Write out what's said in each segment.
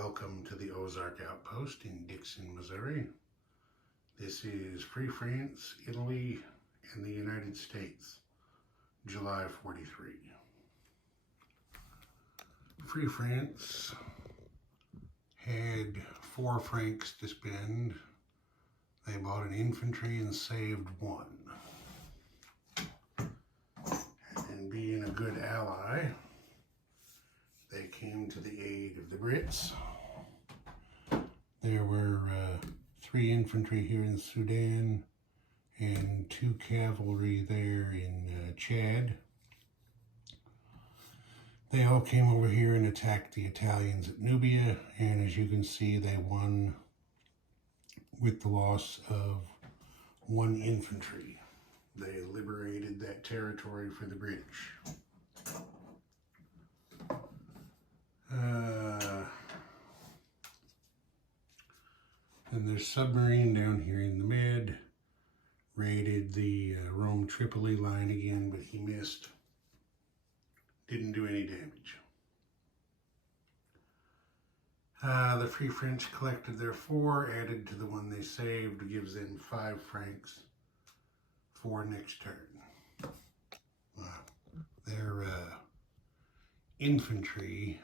Welcome to the Ozark Outpost in Dixon, Missouri. This is Free France, Italy, and the United States, July 43. Free France had 4 francs to spend. They bought an infantry and saved 1. And being a good ally, they came to the aid of the Brits. There were 3 infantry here in Sudan and 2 cavalry there in Chad. They all came over here and attacked the Italians at Nubia, and as you can see, they won with the loss of 1 infantry. They liberated that territory for the British. And their submarine down here in the Med raided the Rome-Tripoli line again, but he missed. Didn't do any damage. The Free French collected their 4, added to the one they saved, gives them 5 francs for next turn. Their infantry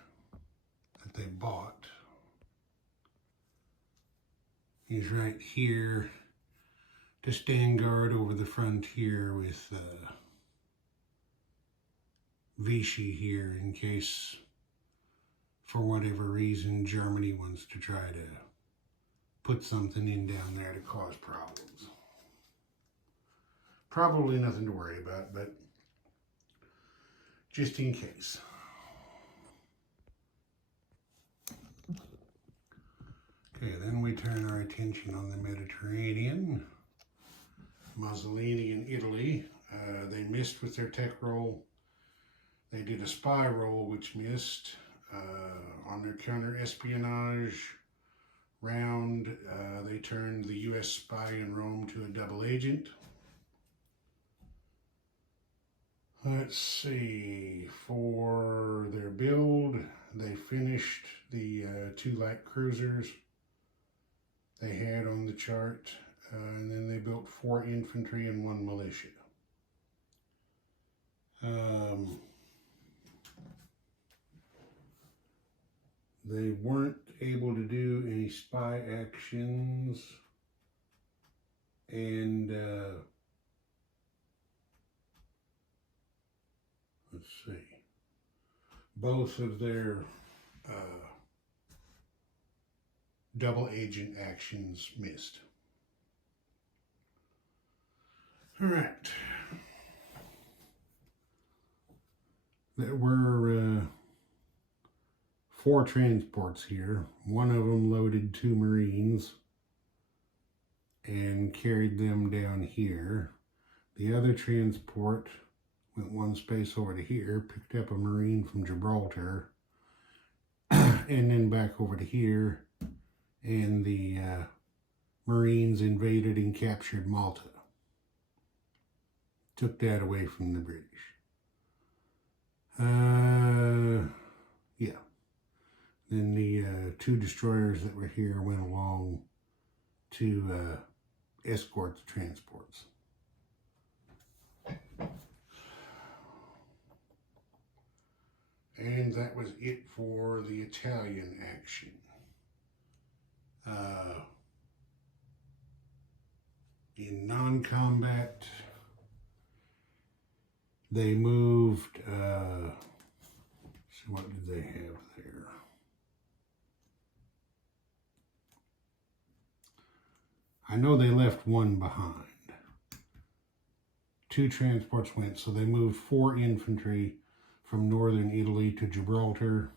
that they bought is right here to stand guard over the frontier with Vichy here in case, for whatever reason, Germany wants to try to put something in down there to cause problems. Probably nothing to worry about, but just in case. Okay, then we turn our attention on the Mediterranean. Mussolini in Italy, they missed with their tech roll. They did a spy roll which missed. On their counter-espionage round, they turned the U.S. spy in Rome to a double agent. Let's see, for their build, they finished the 2 light cruisers they had on the chart, and then they built 4 infantry and 1 militia. They weren't able to do any spy actions, and let's see, both of their double agent actions missed. All right. There were 4 transports here. One of them loaded 2 Marines and carried them down here. The other transport went 1 space over to here, picked up a Marine from Gibraltar, and then back over to here, and the Marines invaded and captured Malta. Took that away from the British. Yeah. Then the 2 destroyers that were here went along to escort the transports. And that was it for the Italian action. In non-combat, they moved, so what did they have there? I know they left 1 behind. 2 transports went, so they moved 4 infantry from northern Italy to Gibraltar,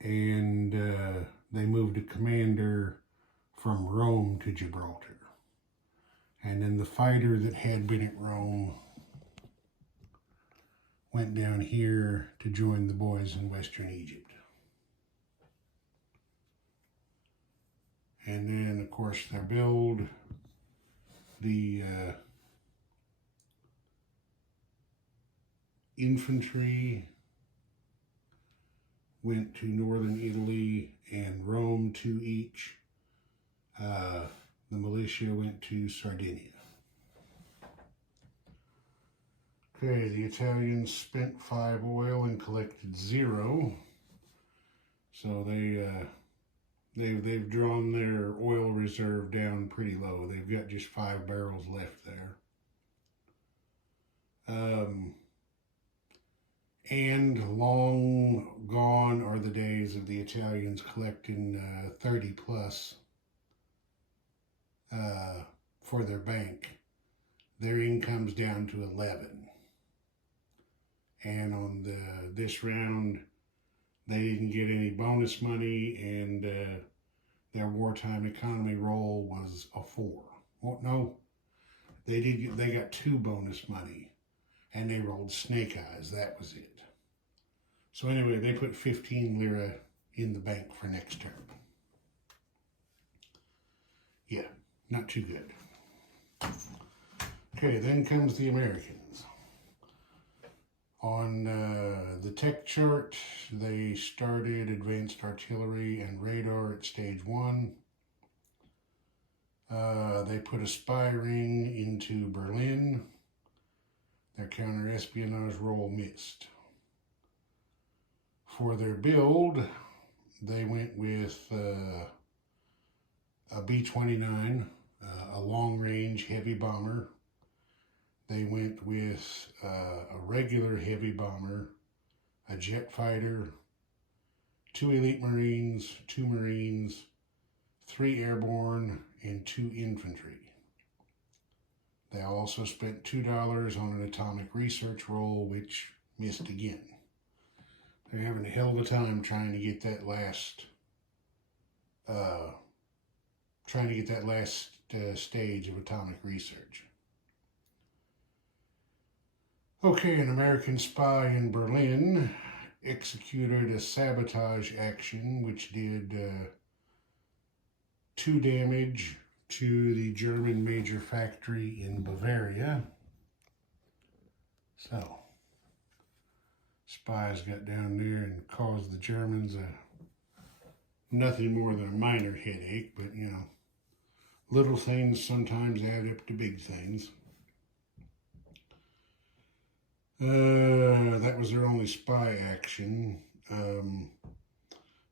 and they moved a commander from Rome to Gibraltar. And then the fighter that had been at Rome went down here to join the boys in Western Egypt. And then, of course, their build, the infantry went to northern Italy, and Rome 2 each. The militia went to Sardinia. Okay, the Italians spent 5 oil and collected 0. So they've drawn their oil reserve down pretty low. They've got just 5 barrels left there. And long gone are the days of the Italians collecting 30 plus for their bank. Their income's down to 11. And on this round, they didn't get any bonus money, and their wartime economy roll was a 4. Well, no, they got 2 bonus money, and they rolled snake eyes. That was it. So anyway, they put 15 lira in the bank for next term. Yeah, not too good. Okay, then comes the Americans. On the tech chart, they started advanced artillery and radar at stage 1. They put a spy ring into Berlin. Their counter-espionage roll missed. For their build, they went with a B-29, a long-range heavy bomber. They went with a regular heavy bomber, a jet fighter, 2 elite Marines, 2 Marines, 3 airborne, and 2 infantry. They also spent $2 on an atomic research roll, which missed again. They're having a hell of a time trying to get that last stage of atomic research. Okay, an American spy in Berlin executed a sabotage action which did 2 damage to the German major factory in Bavaria. So, spies got down there and caused the Germans nothing more than a minor headache, but you know, little things sometimes add up to big things. That was their only spy action.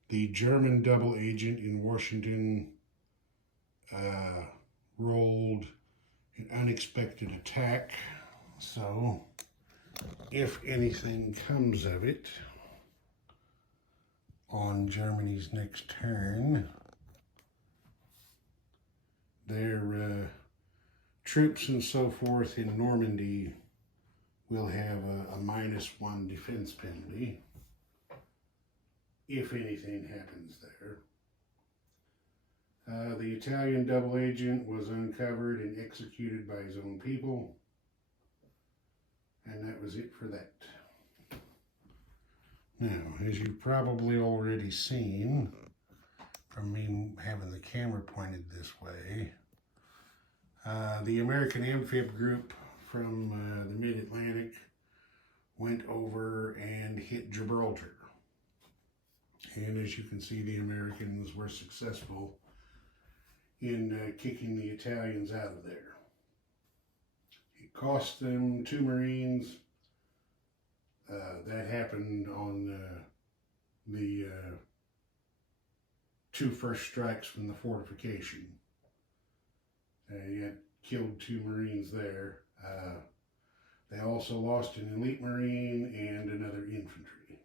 The German double agent in Washington rolled an unexpected attack. So, if anything comes of it on Germany's next turn, their troops and so forth in Normandy will have a -1 defense penalty if anything happens there. The Italian double agent was uncovered and executed by his own people, and that was it for that. Now, as you've probably already seen from me having the camera pointed this way, the American Amphib group from the mid-Atlantic went over and hit Gibraltar. And as you can see, the Americans were successful in kicking the Italians out of there. It cost them 2 Marines. That happened on the 2 first strikes from the fortification. He had killed 2 Marines there. They also lost an elite Marine and another infantry.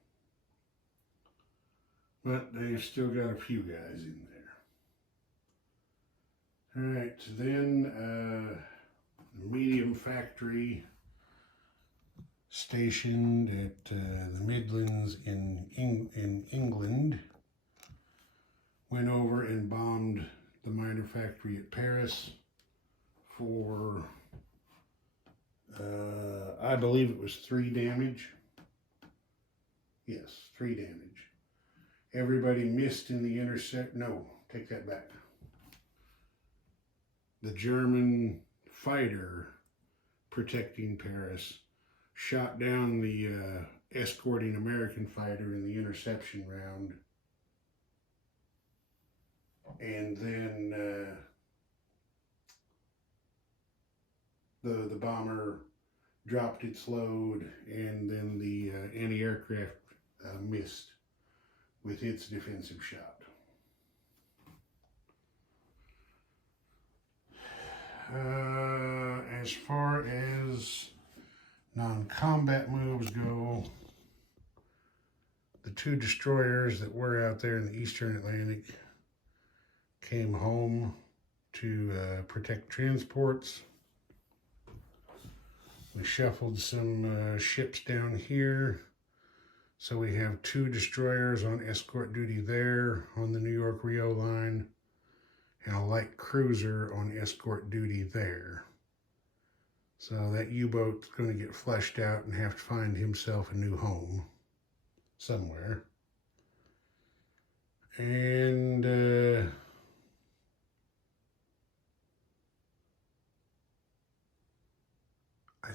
But they've still got a few guys in there. Alright, then the medium factory stationed at the Midlands in England went over and bombed the minor factory at Paris for I believe it was 3 damage. Yes, 3 damage. Everybody missed in the intercept. No, take that back. The German fighter protecting Paris shot down the escorting American fighter in the interception round. And then the bomber dropped its load, and then the anti-aircraft missed with its defensive shot. As far as non-combat moves go, the two destroyers that were out there in the Eastern Atlantic came home to protect transports. We shuffled some ships down here. So we have two destroyers on escort duty there on the New York-Rio line, and a light cruiser on escort duty there. So that U-boat's going to get flushed out and have to find himself a new home somewhere. And I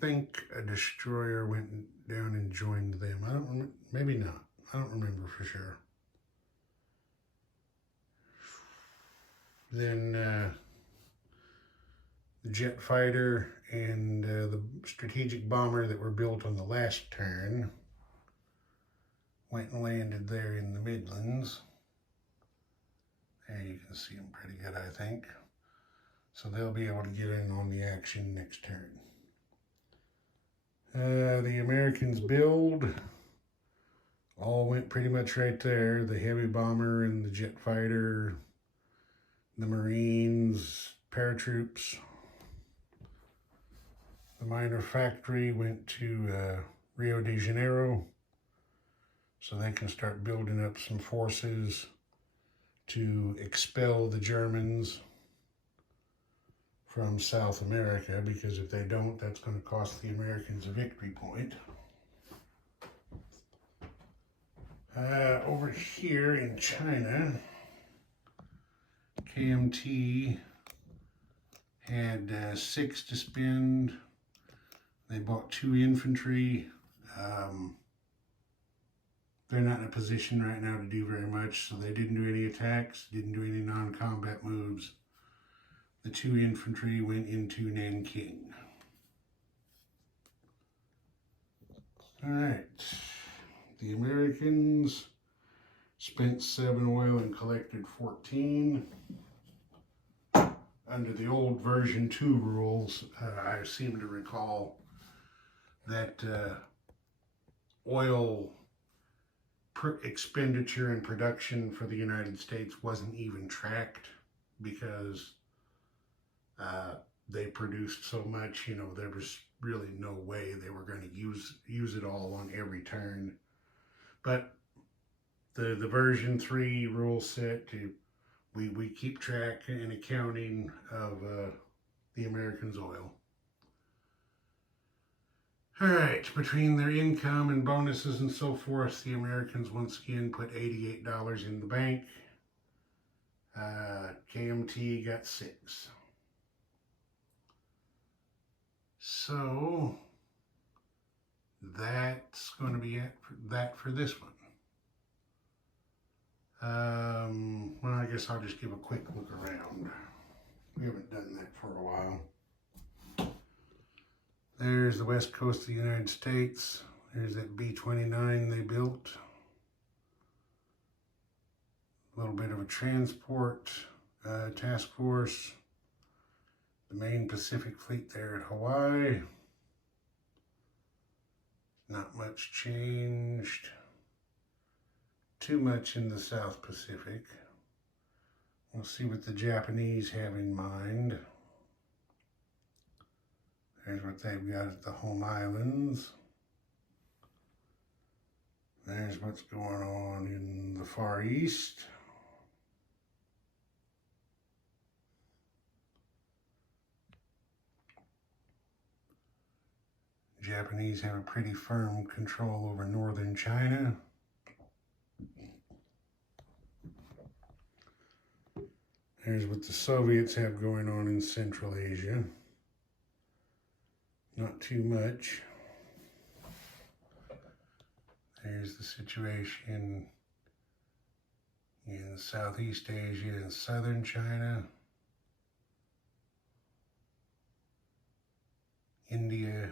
think a destroyer went down and joined them. I don't remember, maybe not. I don't remember for sure. Then the jet fighter and the strategic bomber that were built on the last turn went and landed there in the Midlands. And you can see them pretty good, I think. So they'll be able to get in on the action next turn. The Americans build all went pretty much right there. The heavy bomber and the jet fighter, the Marines, paratroops. The minor factory went to Rio de Janeiro, so they can start building up some forces to expel the Germans from South America, because if they don't, that's going to cost the Americans a victory point. Over here in China, KMT had 6 to spend. They bought 2 infantry. They're not in a position right now to do very much, so they didn't do any attacks, didn't do any non-combat moves. The 2 infantry went into Nanking. All right, the Americans spent 7 oil and collected 14. Under the old version 2 rules, I seem to recall that oil expenditure and production for the United States wasn't even tracked, because they produced so much, you know, there was really no way they were going to use it all on every turn. But the version 3 rule set to we keep track and accounting of the Americans' oil. All right, between their income and bonuses and so forth, the Americans once again put $88 in the bank. KMT got 6. So that's going to be it for this one. Well, I guess I'll just give a quick look around. We haven't done that for a while. There's the west coast of the United States. There's that B-29 they built. A little bit of a transport task force. The main Pacific Fleet there at Hawaii. Not much changed. Too much in the South Pacific. We'll see what the Japanese have in mind. There's what they've got at the home islands. There's what's going on in the Far East. Japanese have a pretty firm control over northern China. There's what the Soviets have going on in Central Asia. Not too much. is the situation in Southeast Asia and southern China, India,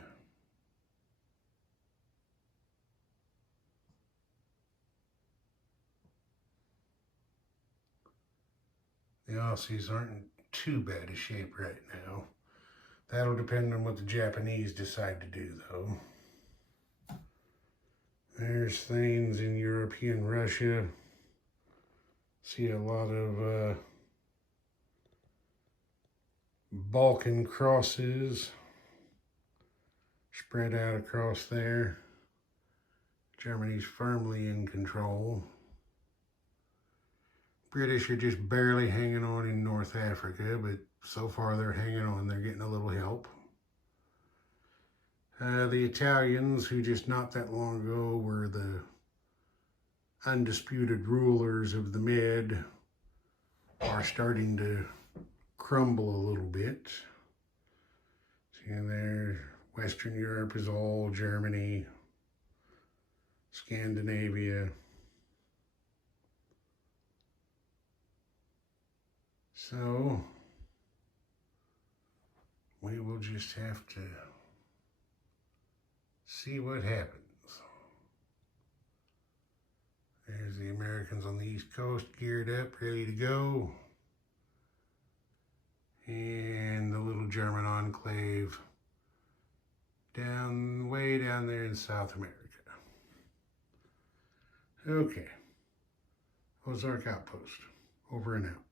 the Aussies aren't in too bad a shape right now. That'll depend on what the Japanese decide to do, though. There's things in European Russia. See a lot of Balkan crosses spread out across there. Germany's firmly in control. British are just barely hanging on in North Africa, but so far they're hanging on. They're getting a little help. The Italians, who just not that long ago were the undisputed rulers of the Med, are starting to crumble a little bit. See there, Western Europe is all Germany, Scandinavia. So we will just have to see what happens. There's the Americans on the East Coast geared up, ready to go. And the little German enclave way down there in South America. Okay. Ozark Outpost. Over and out.